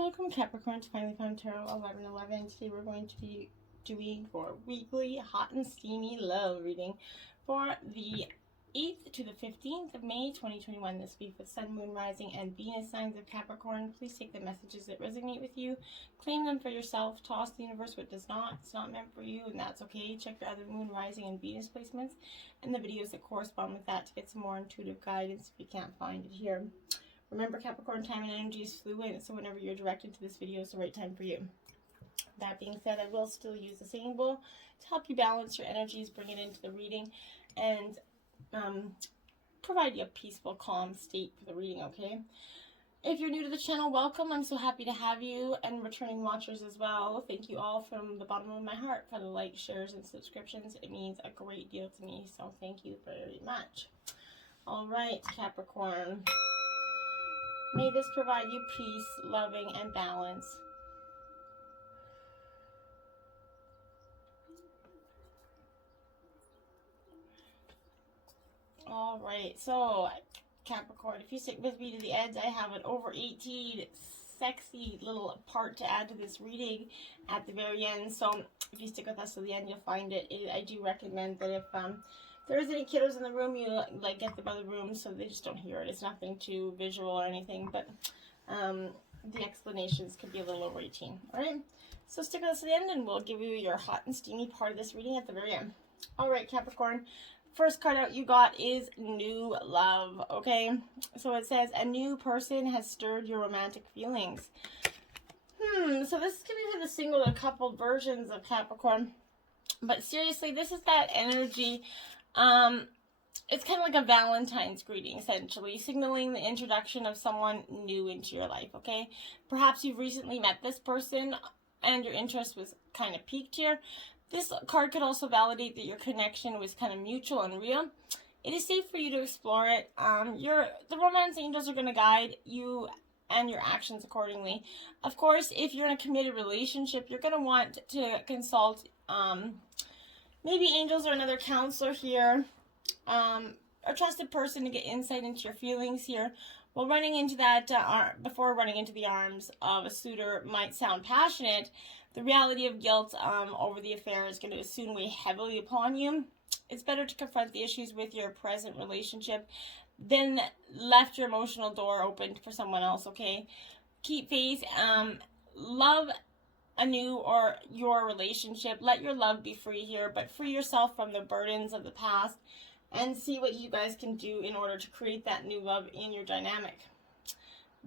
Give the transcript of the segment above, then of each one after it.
Welcome Capricorn to Finally Found Tarot 1111. Today we're going to be doing for weekly hot and steamy love reading for the 8th to the 15th of May 2021 this week with Sun, Moon, Rising, and Venus signs of Capricorn. Please take the messages that resonate with you, claim them for yourself, toss the universe what does not. It's not meant for you, and that's okay. Check your other Moon, Rising, and Venus placements and the videos that correspond with that to get some more intuitive guidance if you can't find it here. Remember, Capricorn, time and energy is fluid, so whenever you're directed to this video, it's the right time for you. That being said, I will still use the singing bowl to help you balance your energies, bring it into the reading, and provide you a peaceful, calm state for the reading, okay? If you're new to the channel, welcome. I'm so happy to have you, and returning watchers as well. Thank you all from the bottom of my heart for the likes, shares, and subscriptions. It means a great deal to me, so thank you very much. All right, Capricorn. May this provide you peace, loving, and balance. All right, so Capricorn, if you stick with me to the end, I have an over 18 sexy little part to add to this reading at the very end. So if you stick with us to the end, you'll find it. I do recommend that if there is any kiddos in the room, you like get them out of the room so they just don't hear it. It's nothing too visual or anything, but the explanations could be a little over 18. All right, so stick with us to the end, and we'll give you your hot and steamy part of this reading at the very end. All right, Capricorn. First card out you got is New Love, okay? So it says, a new person has stirred your romantic feelings. So this is going to be the single or coupled versions of Capricorn. But seriously, this is that energy. It's kind of like a Valentine's greeting, essentially, signaling the introduction of someone new into your life, okay? Perhaps you've recently met this person and your interest was kind of piqued here. This card could also validate that your connection was kind of mutual and real. It is safe for you to explore it. The romance angels are going to guide you and your actions accordingly. Of course, if you're in a committed relationship, you're going to want to consult maybe angels or another counselor here, a trusted person to get insight into your feelings here. Well, running into that, before running into the arms of a suitor might sound passionate, the reality of guilt over the affair is going to soon weigh heavily upon you. It's better to confront the issues with your present relationship than left your emotional door open for someone else, okay? Keep faith, love anew or your relationship. Let your love be free here, but free yourself from the burdens of the past and see what you guys can do in order to create that new love in your dynamic.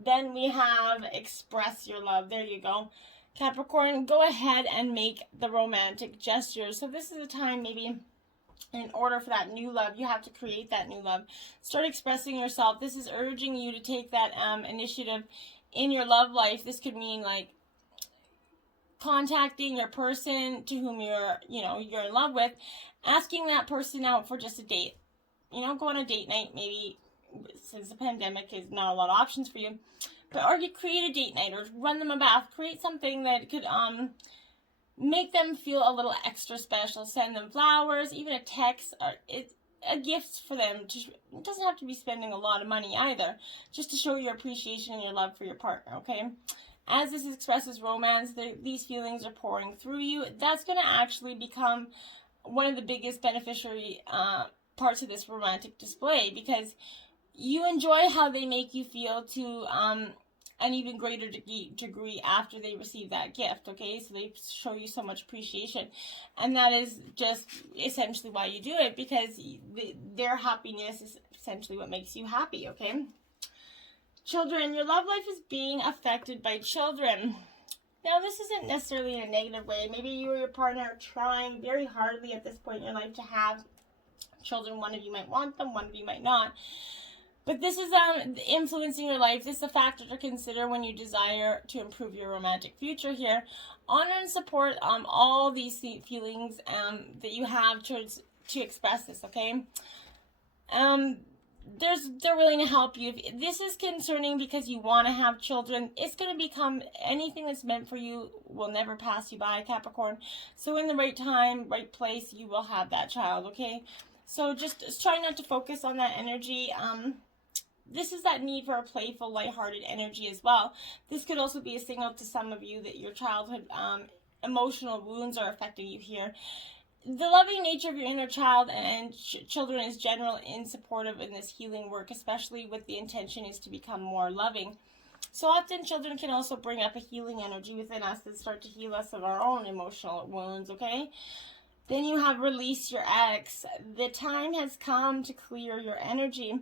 Then we have express your love. There you go. Capricorn, go ahead and make the romantic gestures. So this is a time maybe in order for that new love, you have to create that new love. Start expressing yourself. This is urging you to take that initiative in your love life. This could mean like contacting your person to whom you're in love with, asking that person out for just a date. Go on a date night, maybe, since the pandemic is not a lot of options for you. But or you create a date night or run them a bath. Create something that could make them feel a little extra special. Send them flowers, even a text, or a gift for them. It doesn't have to be spending a lot of money either, just to show your appreciation and your love for your partner, okay? As this expresses romance, these feelings are pouring through you. That's going to actually become one of the biggest beneficiary parts of this romantic display, because you enjoy how they make you feel to an even greater degree after they receive that gift, okay? So they show you so much appreciation. And that is just essentially why you do it, because their happiness is essentially what makes you happy, okay? Children, your love life is being affected by children. Now, this isn't necessarily in a negative way. Maybe you or your partner are trying very hardly at this point in your life to have children. One of you might want them, one of you might not. But this is influencing your life. This is a factor to consider when you desire to improve your romantic future here. Honor and support all these feelings that you have to express this, okay? They're willing to help you. If this is concerning because you want to have children, it's going to become anything that's meant for you will never pass you by, Capricorn. So in the right time, right place, you will have that child, okay? So just try not to focus on that energy. this is that need for a playful, lighthearted energy as well. This could also be a signal to some of you that your childhood emotional wounds are affecting you here. The loving nature of your inner child and children is general and supportive in this healing work, especially with the intention is to become more loving. So often children can also bring up a healing energy within us that start to heal us of our own emotional wounds, okay? Then you have release your ex. The time has come to clear your energy.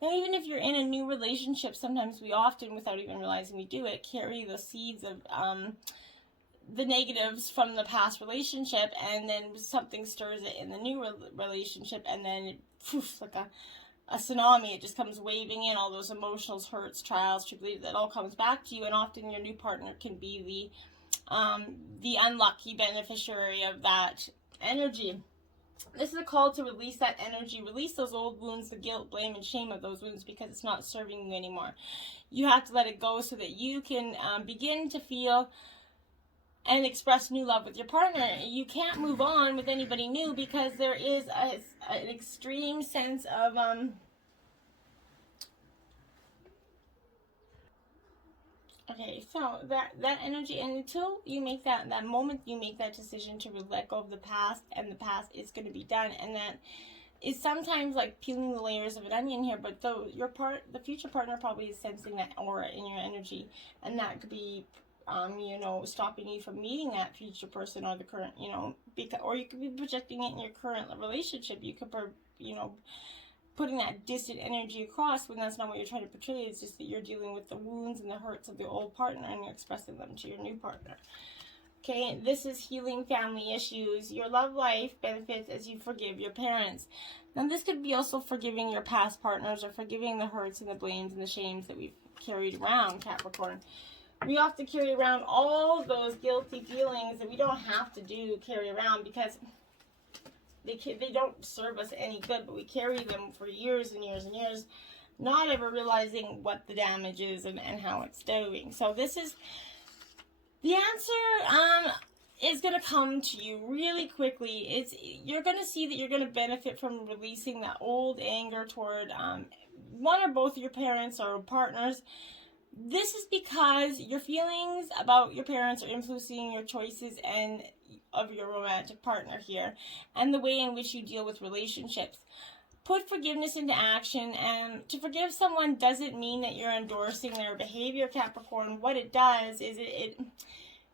Now, even if you're in a new relationship, sometimes we often, without even realizing we do it, carry the seeds of the negatives from the past relationship, and then something stirs it in the new relationship, and then poof, like a tsunami, it just comes waving in, all those emotions, hurts, trials, tribulations, that all comes back to you, and often your new partner can be the unlucky beneficiary of that energy. This is a call to release that energy, release those old wounds, the guilt, blame, and shame of those wounds, because it's not serving you anymore. You have to let it go so that you can begin to feel and express new love with your partner. You can't move on with anybody new because there is an extreme sense of okay, so that energy, and until you make that moment you make that decision to let go of the past, and the past is going to be done, and that is sometimes like peeling the layers of an onion here, but the future partner probably is sensing that aura in your energy, and that could be stopping you from meeting that future person or the current, or you could be projecting it in your current relationship. You could, putting that distant energy across when that's not what you're trying to portray. It's just that you're dealing with the wounds and the hurts of the old partner, and you're expressing them to your new partner. Okay, this is healing family issues. Your love life benefits as you forgive your parents. Now, this could be also forgiving your past partners, or forgiving the hurts and the blames and the shames that we've carried around, Capricorn. We often carry around all those guilty feelings that we don't have to carry around, because they don't serve us any good, but we carry them for years and years and years, not ever realizing what the damage is and how it's doing. So this is the answer is going to come to you really quickly. You're going to see that you're going to benefit from releasing that old anger toward one or both of your parents or partners. This is because your feelings about your parents are influencing your choices and of your romantic partner here, and the way in which you deal with relationships. Put forgiveness into action, and to forgive someone doesn't mean that you're endorsing their behavior, Capricorn. What it does is it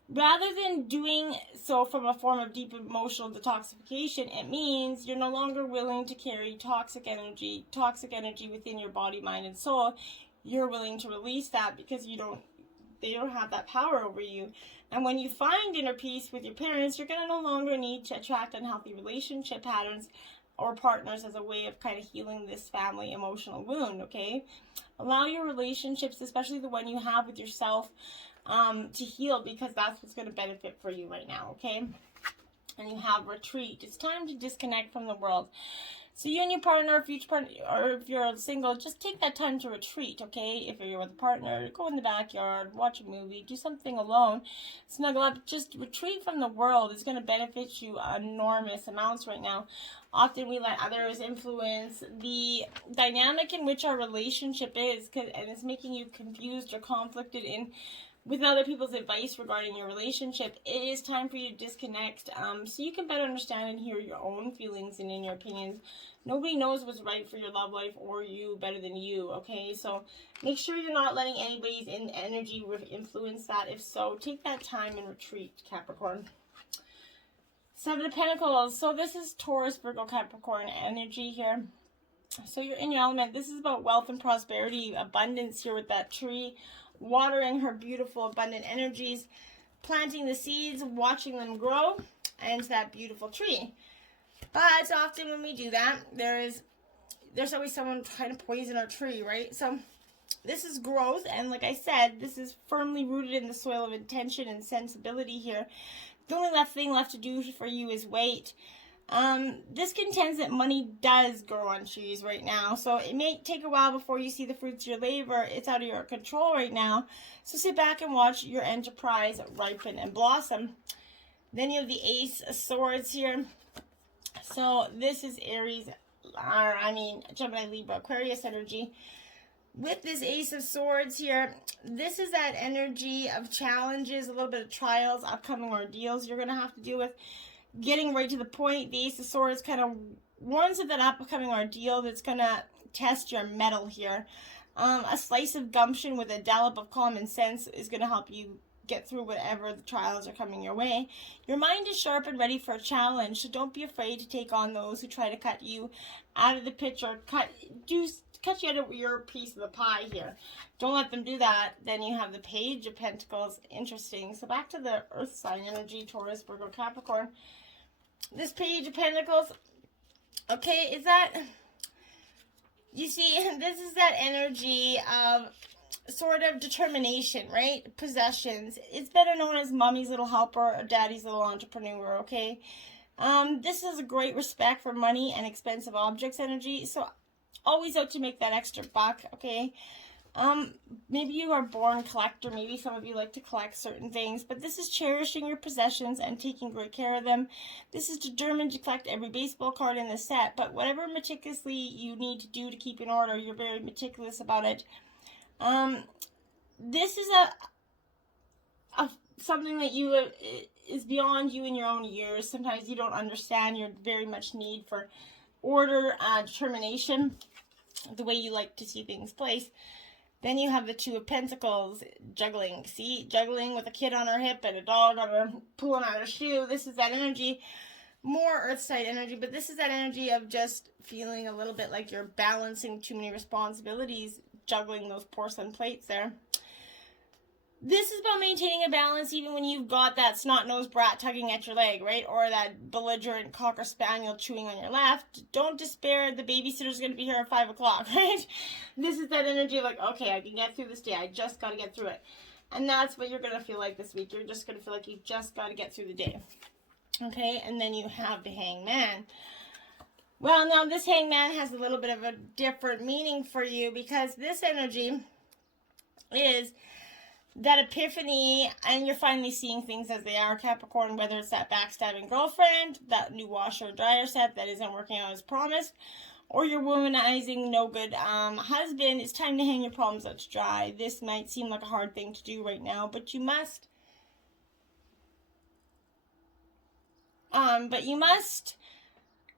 rather than doing so from a form of deep emotional detoxification, it means you're no longer willing to carry toxic energy within your body, mind, and soul. You're willing to release that because they don't have that power over you. And when you find inner peace with your parents, you're going to no longer need to attract unhealthy relationship patterns or partners as a way of kind of healing this family emotional wound, okay? Allow your relationships, especially the one you have with yourself, to heal, because that's what's going to benefit for you right now, okay? And you have retreat. It's time to disconnect from the world. So you and your partner, future partner, or if you're single, just take that time to retreat, okay? If you're with a partner, go in the backyard, watch a movie, do something alone, snuggle up, just retreat from the world. It's going to benefit you enormous amounts right now. Often we let others influence the dynamic in which our relationship is, and it's making you confused or conflicted with other people's advice regarding your relationship. It is time for you to disconnect so you can better understand and hear your own feelings and in your opinions. Nobody knows what's right for your love life or you better than you, okay? So make sure you're not letting anybody's energy influence that. If so, take that time and retreat, Capricorn. Seven of Pentacles. So this is Taurus, Virgo, Capricorn energy here. So you're in your element. This is about wealth and prosperity, abundance here with that tree. Watering her beautiful abundant energies, planting the seeds, watching them grow into that beautiful tree. But often when we do that, there's always someone trying to poison our tree, right? So this is growth, and like I said, this is firmly rooted in the soil of intention and sensibility here. The only thing left to do for you is wait. This contends that money does grow on trees right now, so it may take a while before you see the fruits of your labor. It's out of your control right now, so sit back and watch your enterprise ripen and blossom. Then you have the Ace of Swords here. So this is Aries, Gemini, Libra, Aquarius energy. with this Ace of Swords here, this is that energy of challenges, a little bit of trials, upcoming ordeals you're going to have to deal with. Getting right to the point, the Ace of Swords kind of warns of that upcoming ordeal that's going to test your mettle here. A slice of gumption with a dollop of common sense is going to help you get through whatever the trials are coming your way. Your mind is sharp and ready for a challenge, so don't be afraid to take on those who try to cut you out of the picture, cut you out of your piece of the pie here. Don't let them do that. Then you have the Page of Pentacles. Interesting. So back to the Earth sign energy, Taurus, Virgo, Capricorn. This Page of Pentacles, okay, is that, you see, this is that energy of sort of determination, right? Possessions. It's better known as mommy's little helper or daddy's little entrepreneur, okay? This is a great respect for money and expensive objects energy, so always out to make that extra buck, okay? Maybe you are born collector, maybe some of you like to collect certain things, but this is cherishing your possessions and taking great care of them. This is determined to collect every baseball card in the set, but whatever meticulously you need to do to keep in order, you're very meticulous about it. This is something that is beyond you in your own years. Sometimes you don't understand your very much need for order, determination, the way you like to see things placed. Then you have the Two of Pentacles, juggling. See, juggling with a kid on her hip and a dog on her, pulling out a shoe. This is that energy, more earth side energy, but this is that energy of just feeling a little bit like you're balancing too many responsibilities, juggling those porcelain plates there. This is about maintaining a balance even when you've got that snot-nosed brat tugging at your leg, right? Or that belligerent cocker spaniel chewing on your left. Don't despair. The babysitter's going to be here at 5 o'clock, right? This is that energy of like, okay, I can get through this day. I just got to get through it. And that's what you're going to feel like this week. You're just going to feel like you just got to get through the day. Okay, and then you have the Hangman. Well, now this Hangman has a little bit of a different meaning for you because this energy is that epiphany, and you're finally seeing things as they are, Capricorn, whether it's that backstabbing girlfriend, that new washer or dryer set that isn't working out as promised, or your womanizing no good husband. It's time to hang your problems out to dry. This might seem like a hard thing to do right now, but you must.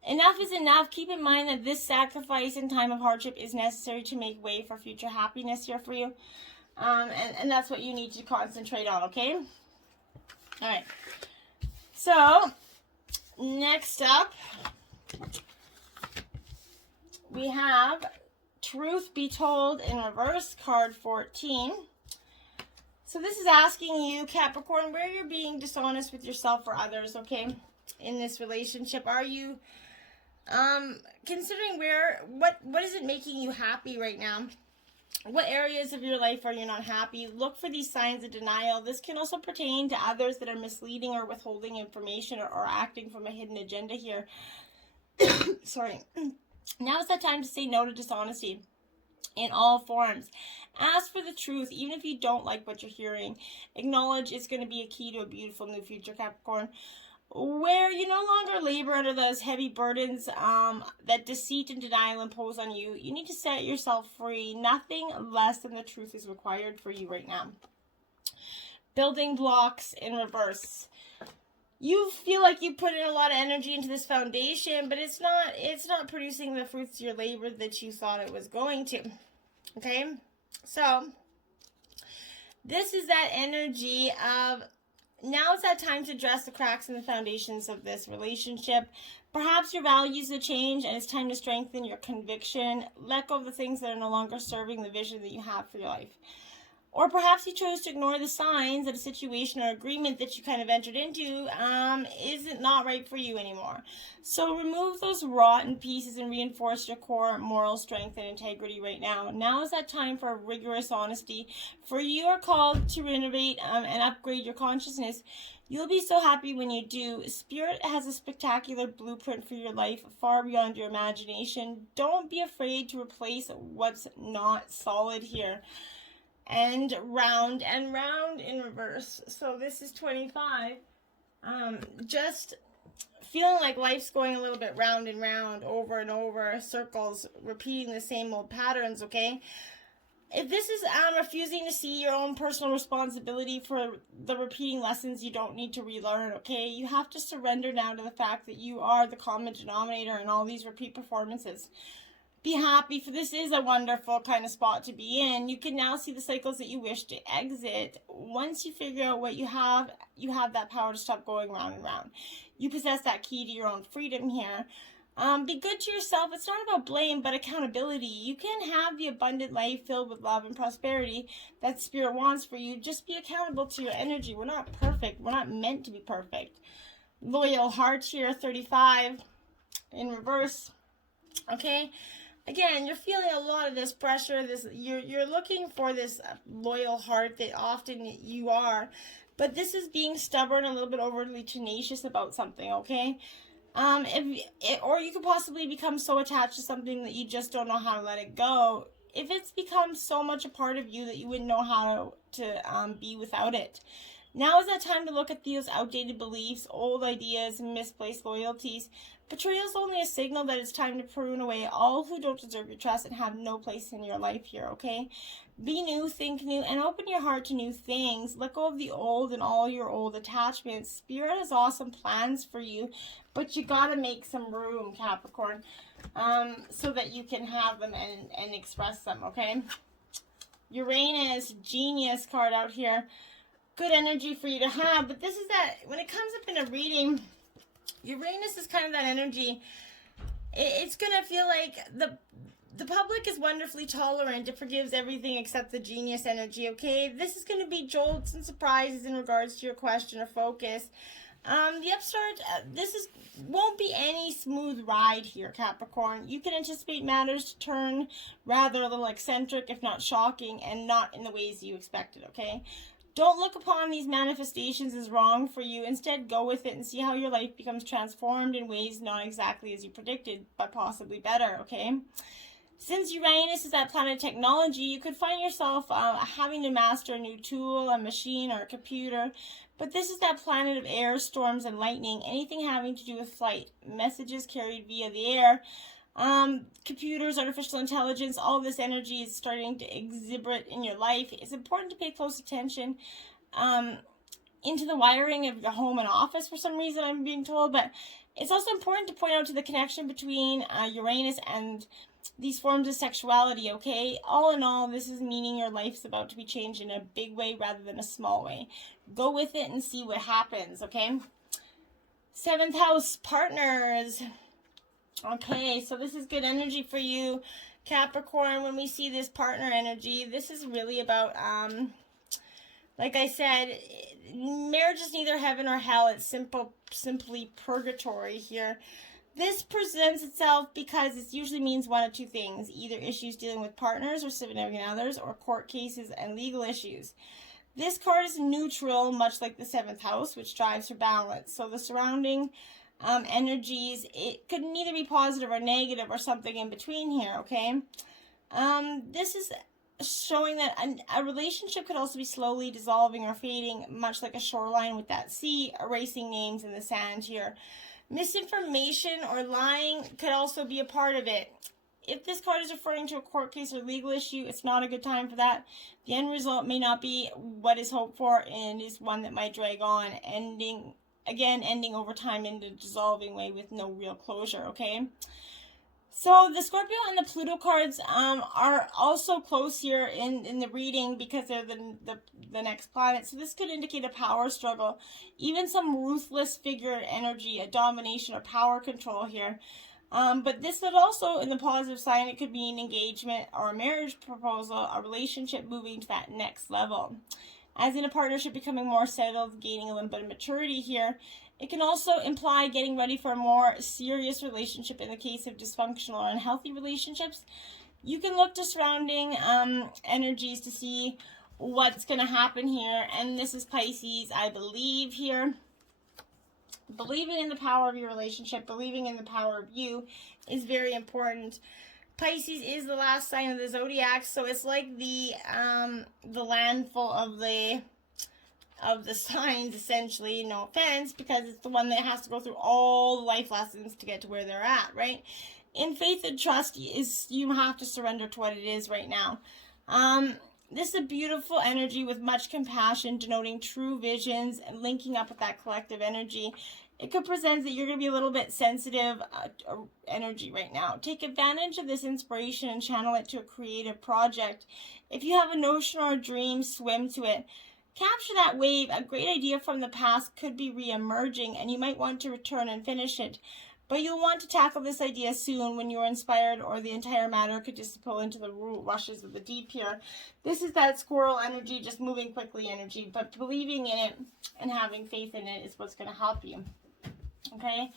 Enough is enough. Keep in mind that this sacrifice in time of hardship is necessary to make way for future happiness here for you. And that's what you need to concentrate on, okay? All right. So, next up, we have Truth Be Told in reverse, card 14. So this is asking you, Capricorn, where you're being dishonest with yourself or others, okay, in this relationship. Are you considering what isn't making you happy right now? What areas of your life are you not happy? Look for these signs of denial. This can also pertain to others that are misleading or withholding information or acting from a hidden agenda here. Sorry. Now is that time to say no to dishonesty in all forms. Ask for the truth, even if you don't like what you're hearing. Acknowledge it's going to be a key to a beautiful new future, Capricorn, where you no longer labor under those heavy burdens that deceit and denial impose on you. You need to set yourself free. Nothing less than the truth is required for you right now. Building blocks in reverse. You feel like you put in a lot of energy into this foundation, but it's not producing the fruits of your labor that you thought it was going to. Okay? So, this is that energy of now it's that time to address the cracks in the foundations of this relationship. Perhaps your values have changed and it's time to strengthen your conviction. Let go of the things that are no longer serving the vision that you have for your life. Or perhaps you chose to ignore the signs that a situation or agreement that you kind of entered into isn't not right for you anymore. So remove those rotten pieces and reinforce your core moral strength and integrity right now. Now is that time for rigorous honesty. For you are called to renovate and upgrade your consciousness. You'll be so happy when you do. Spirit has a spectacular blueprint for your life far beyond your imagination. Don't be afraid to replace what's not solid here. And round in reverse. So this is 25. Just feeling like life's going a little bit round and round, over and over, circles, repeating the same old patterns, okay? if this is refusing to see your own personal responsibility for the repeating lessons you don't need to relearn, okay? You have to surrender now to the fact that you are the common denominator in all these repeat performances. Be happy, for this is a wonderful kind of spot to be in. You can now see the cycles that you wish to exit. Once you figure out what you have that power to stop going round and round. You possess that key to your own freedom here. Be good to yourself. It's not about blame, but accountability. You can have the abundant life filled with love and prosperity that Spirit wants for you. Just be accountable to your energy. We're not perfect. We're not meant to be perfect. Loyal heart here, 35 in reverse. Okay. Again, you're feeling a lot of this pressure. You're looking for this loyal heart that often you are, but this is being stubborn, a little bit overly tenacious about something. Okay. Or you could possibly become so attached to something that you just don't know how to let it go. If it's become so much a part of you that you wouldn't know how to be without it. Now is that time to look at these outdated beliefs, old ideas, and misplaced loyalties. Betrayal is only a signal that it's time to prune away all who don't deserve your trust and have no place in your life here, okay? Be new, think new, and open your heart to new things. Let go of the old and all your old attachments. Spirit has awesome plans for you, but you gotta make some room, Capricorn, so that you can have them and express them, okay? Uranus, Genius card out here. Good energy for you to have, but this is that, when it comes up in a reading, Uranus is kind of that energy. It's going to feel like the public is wonderfully tolerant. It forgives everything except the Genius energy, okay? This is going to be jolts and surprises in regards to your question or focus. The upstart, won't be any smooth ride here, Capricorn. You can anticipate matters to turn rather a little eccentric, if not shocking, and not in the ways you expected, okay? Don't look upon these manifestations as wrong for you. Instead, go with it and see how your life becomes transformed in ways not exactly as you predicted, but possibly better, okay? Since Uranus is that planet of technology, you could find yourself having to master a new tool, a machine, or a computer. But this is that planet of air, storms, and lightning. Anything having to do with flight, messages carried via the air, computers, artificial intelligence, all this energy is starting to exhibit in your life. It's important to pay close attention into the wiring of your home and office for some reason, I'm being told, but it's also important to point out to the connection between Uranus and these forms of sexuality, okay? All in all, this is meaning your life's about to be changed in a big way rather than a small way. Go with it and see what happens, okay? 7th house, partners. Okay, so this is good energy for you, Capricorn. When we see this partner energy, this is really about, like I said, marriage is neither heaven or hell. It's simply purgatory here. This presents itself because it usually means one of two things, either issues dealing with partners or significant others, or court cases and legal issues. This card is neutral, much like the 7th house, which drives for balance. So the surrounding energies, it could neither be positive or negative or something in between here, okay? This is showing that a relationship could also be slowly dissolving or fading, much like a shoreline with that sea, erasing names in the sand here. Misinformation or lying could also be a part of it. If this card is referring to a court case or legal issue, it's not a good time for that. The end result may not be what is hoped for and is one that might drag on, ending over time in a dissolving way with no real closure, okay? So the Scorpio and the Pluto cards are also close here in the reading because they're the next planet. So this could indicate a power struggle, even some ruthless figure energy, a domination or power control here. But this would also, in the positive sign, it could be an engagement or a marriage proposal, a relationship moving to that next level. As in a partnership becoming more settled, gaining a little bit of maturity here. It can also imply getting ready for a more serious relationship in the case of dysfunctional or unhealthy relationships. You can look to surrounding energies to see what's going to happen here. And this is Pisces, I believe here. Believing in the power of your relationship, believing in the power of you is very important. Pisces is the last sign of the zodiac, so it's like the landfall of the signs, essentially. No offense, because it's the one that has to go through all the life lessons to get to where they're at, right? In faith and trust, you have to surrender to what it is right now. This is a beautiful energy with much compassion, denoting true visions and linking up with that collective energy. It could present that you're going to be a little bit sensitive energy right now. Take advantage of this inspiration and channel it to a creative project. If you have a notion or a dream, swim to it. Capture that wave. A great idea from the past could be re-emerging, and you might want to return and finish it. But you'll want to tackle this idea soon when you're inspired, or the entire matter could disappear into the rushes of the deep here. This is that squirrel energy, just moving quickly energy, but believing in it and having faith in it is what's going to help you. Okay?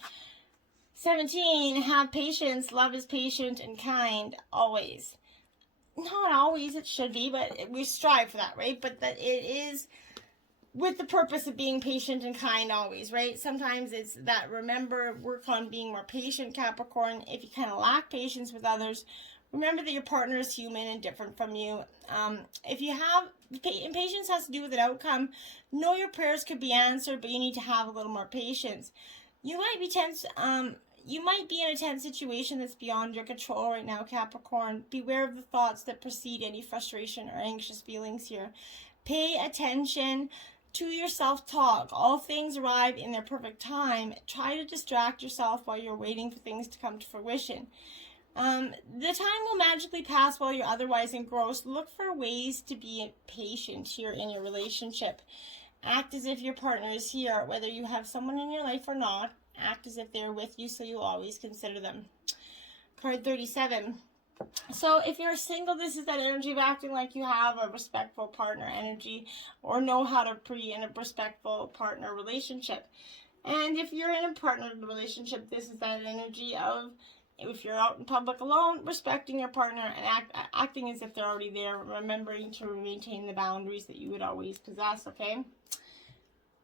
17, have patience. Love is patient and kind, always. Not always, it should be, but we strive for that, right? But that it is with the purpose of being patient and kind always, right? Sometimes it's that, remember, work on being more patient, Capricorn. If you kind of lack patience with others, remember that your partner is human and different from you. If you have, impatience has to do with an outcome. Know your prayers could be answered, but you need to have a little more patience. You might be tense, you might be in a tense situation that's beyond your control right now, Capricorn. Beware of the thoughts that precede any frustration or anxious feelings here. Pay attention to your self-talk. All things arrive in their perfect time. Try to distract yourself while you're waiting for things to come to fruition. The time will magically pass while you're otherwise engrossed. Look for ways to be patient here in your relationship. Act as if your partner is here, whether you have someone in your life or not. Act as if they're with you, so you'll always consider them. Card 37. So if you're single, this is that energy of acting like you have a respectful partner energy, or know how to be in a respectful partner relationship. And if you're in a partner relationship, this is that energy of, if you're out in public alone, respecting your partner and acting as if they're already there, remembering to maintain the boundaries that you would always possess, okay?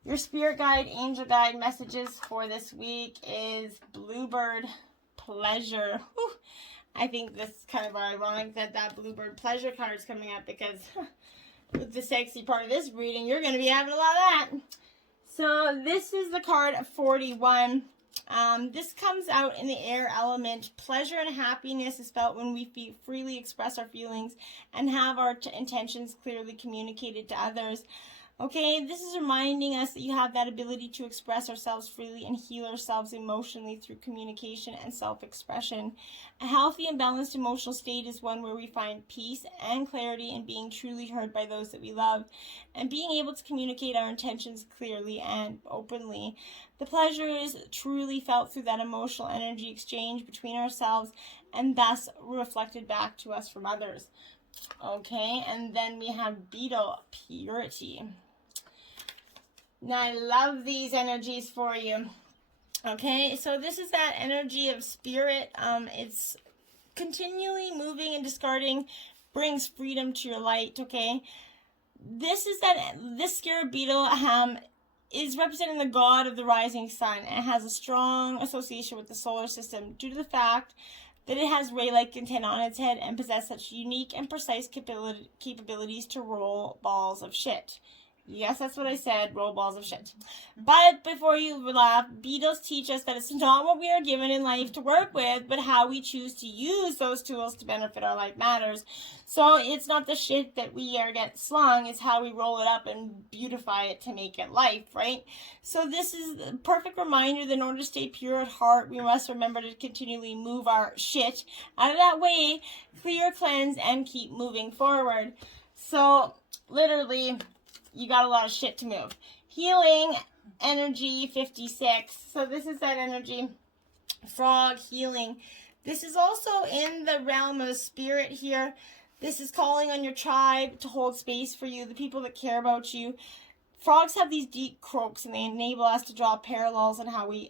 Your spirit guide, angel guide messages for this week is Bluebird Pleasure. Whew. I think this is kind of ironic that that Bluebird Pleasure card is coming up, because with the sexy part of this reading, you're going to be having a lot of that. So this is the card 41. This comes out in the air element. Pleasure and happiness is felt when we freely express our feelings and have our intentions clearly communicated to others. Okay, this is reminding us that you have that ability to express ourselves freely and heal ourselves emotionally through communication and self-expression. A healthy and balanced emotional state is one where we find peace and clarity in being truly heard by those that we love and being able to communicate our intentions clearly and openly. The pleasure is truly felt through that emotional energy exchange between ourselves and thus reflected back to us from others. Okay, and then we have Beetle Purity. Now, I love these energies for you. Okay, so this is that energy of spirit. It's continually moving and discarding brings freedom to your light, okay? This scarab beetle is representing the god of the rising sun and has a strong association with the solar system due to the fact that it has ray-like content on its head and possesses such unique and precise capabilities to roll balls of shit. Yes, that's what I said, roll balls of shit. But before you laugh, beetles teach us that it's not what we are given in life to work with, but how we choose to use those tools to benefit our life matters. So it's not the shit that we get slung, it's how we roll it up and beautify it to make it life, right? So this is a perfect reminder that in order to stay pure at heart, we must remember to continually move our shit out of that way, clear, cleanse, and keep moving forward. So literally, you got a lot of shit to move. Healing energy 56. So this is that energy. Frog healing. This is also in the realm of spirit here. This is calling on your tribe to hold space for you, the people that care about you. Frogs have these deep croaks, and they enable us to draw parallels on how we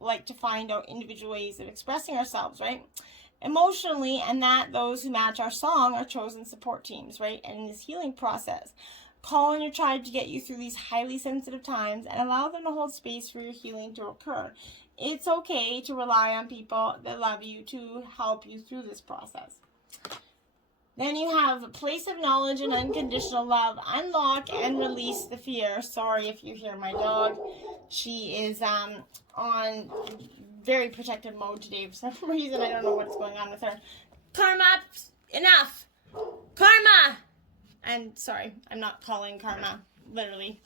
like to find out individual ways of expressing ourselves, right? Emotionally, and that those who match our song are chosen support teams, right? And in this healing process, call on your tribe to get you through these highly sensitive times and allow them to hold space for your healing to occur. It's okay to rely on people that love you to help you through this process. Then you have a place of knowledge and unconditional love. Unlock and release the fear. Sorry if you hear my dog. She is on very protective mode today for some reason. I don't know what's going on with her. Karma, enough. Karma! And sorry, I'm not calling karma literally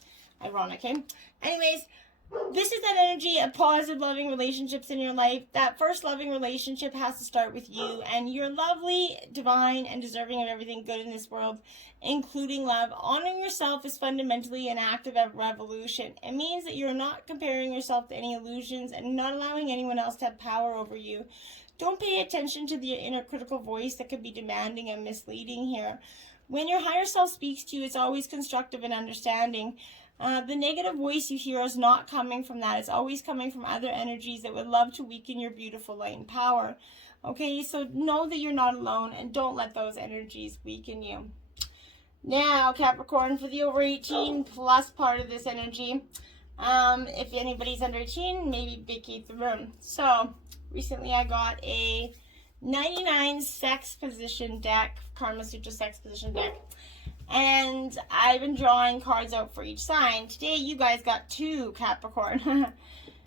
ironic, okay? Anyways, this is that energy of positive, loving relationships in your life. That first loving relationship has to start with you, and you're lovely, divine, and deserving of everything good in this world, including love. Honoring yourself is fundamentally an act of revolution. It means that you're not comparing yourself to any illusions and not allowing anyone else to have power over you. Don't pay attention to the inner critical voice that could be demanding and misleading here. When your higher self speaks to you, it's always constructive and understanding. The negative voice you hear is not coming from that. It's always coming from other energies that would love to weaken your beautiful light and power. Okay, so know that you're not alone and don't let those energies weaken you. Now, Capricorn, for the over 18 plus part of this energy, if anybody's under 18, maybe vacate the room. So, recently I got a 99 sex position deck, Karma Sutra sex position deck. And I've been drawing cards out for each sign. Today, you guys got 2, Capricorn.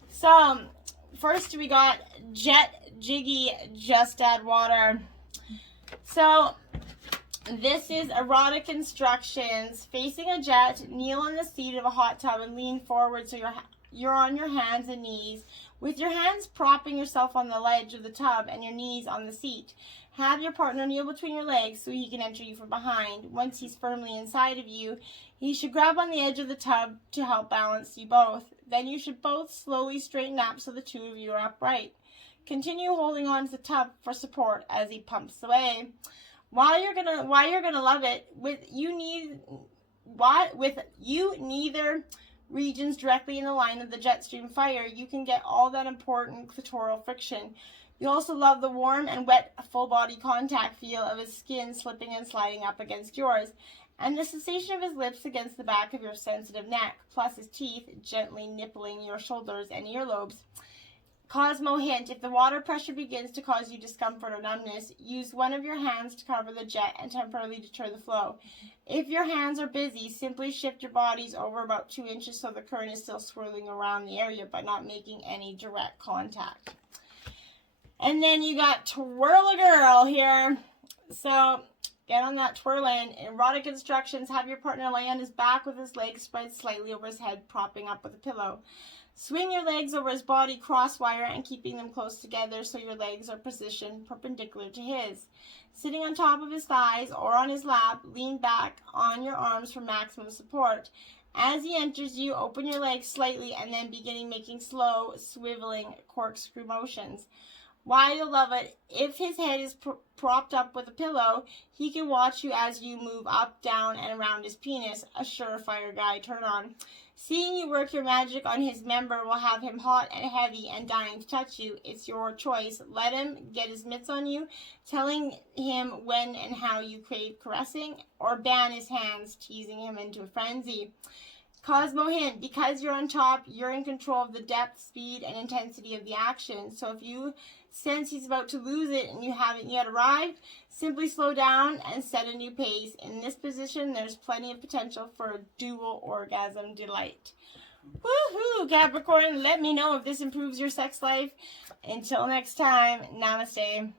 So, first we got Jiggy, just add water. So, this is erotic instructions. Facing a jet, kneel on the seat of a hot tub and lean forward so you're on your hands and knees, with your hands propping yourself on the ledge of the tub and your knees on the seat. Have your partner kneel between your legs so he can enter you from behind. Once he's firmly inside of you, he should grab on the edge of the tub to help balance you both. Then you should both slowly straighten up so the two of you are upright. Continue holding on to the tub for support as he pumps away. Why you're gonna love it, with you neither regions directly in the line of the jet stream fire, you can get all that important clitoral friction. You also love the warm and wet full body contact feel of his skin slipping and sliding up against yours, and the sensation of his lips against the back of your sensitive neck, plus his teeth gently nippling your shoulders and earlobes. Cosmo hint: if the water pressure begins to cause you discomfort or numbness, use one of your hands to cover the jet and temporarily deter the flow. If your hands are busy, simply shift your bodies over about 2 inches so the current is still swirling around the area but not making any direct contact. And then you got Twirl-A-Girl here. So get on that twirling. Erotic instructions: have your partner lay on his back with his legs spread slightly over his head, propping up with a pillow. Swing your legs over his body crosswire and keeping them close together so your legs are positioned perpendicular to his. Sitting on top of his thighs or on his lap, lean back on your arms for maximum support. As he enters you, open your legs slightly and then beginning making slow, swiveling corkscrew motions. Why you'll love it: if his head is propped up with a pillow, he can watch you as you move up, down, and around his penis, a surefire guy turn on. Seeing you work your magic on his member will have him hot and heavy and dying to touch you. It's your choice. Let him get his mitts on you, telling him when and how you crave caressing, or ban his hands, teasing him into a frenzy. Cosmo hint: because you're on top, you're in control of the depth, speed, and intensity of the action. So if you sense he's about to lose it and you haven't yet arrived, simply slow down and set a new pace. In this position, there's plenty of potential for a dual orgasm delight. Woohoo, Capricorn! Let me know if this improves your sex life. Until next time, namaste.